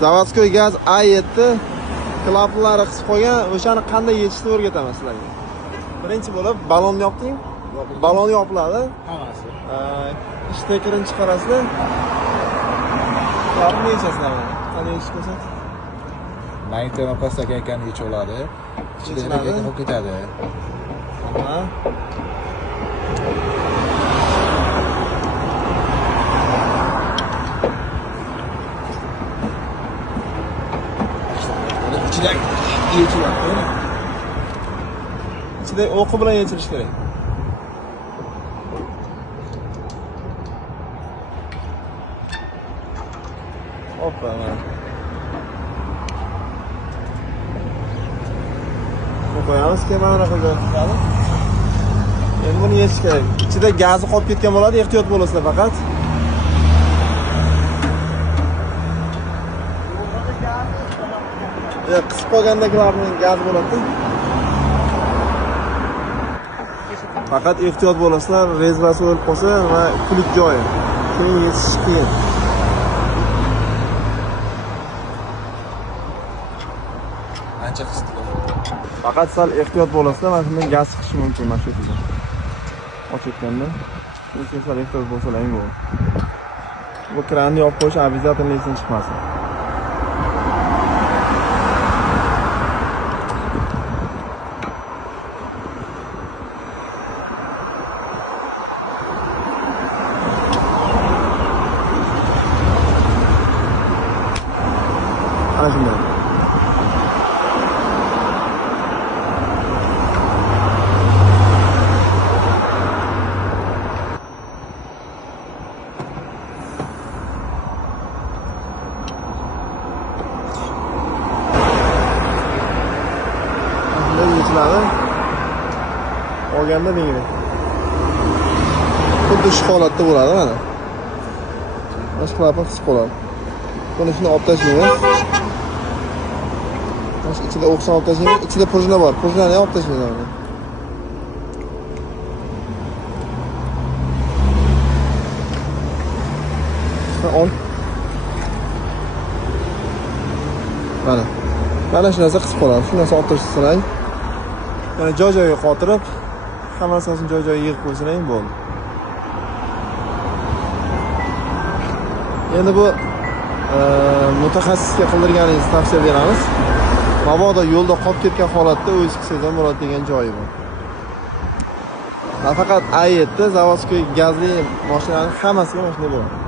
Zavodskoy gaz A7 klapanlari qisib qo'ygan, o'shani qanday yechishni o'rgataman sizlarga. Birinchi bo'lib balonni yopding. Balon yopiladi. Hammasi. Shtakerini chiqarasizlar. Klapni yechasizlar. Qanday yechish ko'rsat. Magnitoma pastdagi ekan yechib oladi. Ichidagi ekan olib ketadi. Ha. İçinde oku bilan yechirish kerak. Hoppa mana. Bu qo'yamiz kemani qiladi. Endi buni yechish kerak. Ichida gazi qolib ketgan bo'ladi, ehtiyot bo'lasizlar faqat. Qisib qolgandagilarning gazi bo'ladi. Faqat ehtiyot bo'lasizlar, rezvasi o'lib qolsa va kulik joyi. Keyin yechish qiyin. Ancha qisdi. Faqat sal ehtiyot bo'lasizlar, mana shundan gaz chiqishi mumkin mana shu yerda. Ochayotganda. Lekin sal ehtiyot bo'lsalar bo'ladi. Bu kranni yopib qo'yish обязательно esdan chiqmasin. Ana shunday. Yechiladi. Olganda menga. Xuddi shu holatda bo'ladi mana. Mana shu klapan qisib qoladi. Buni shuni olib tashlaymiz. Mana ichida o'qsan olib tashlaymiz. Ichida prujna bor. Prujnani olib tashlaymiz. Ol. Mana shu narsa qisib qoladi. Shu narsa olib tashlasak, yana joy-joyiga qotirib, hamma narsasini joy-joyiga yig'ib qo'ysangiz bo'ldi. Endi bu mutaxassisga qildirganingizni tavsiya beramiz. Mabodo yo'lda qolib ketgan holatda o'zingiz qilsangiz ham bo'ladi degan joyi bor. Nafaqat A7 zavodskoy gazli mashinalarning hammasiga mana shunday bo'ladi.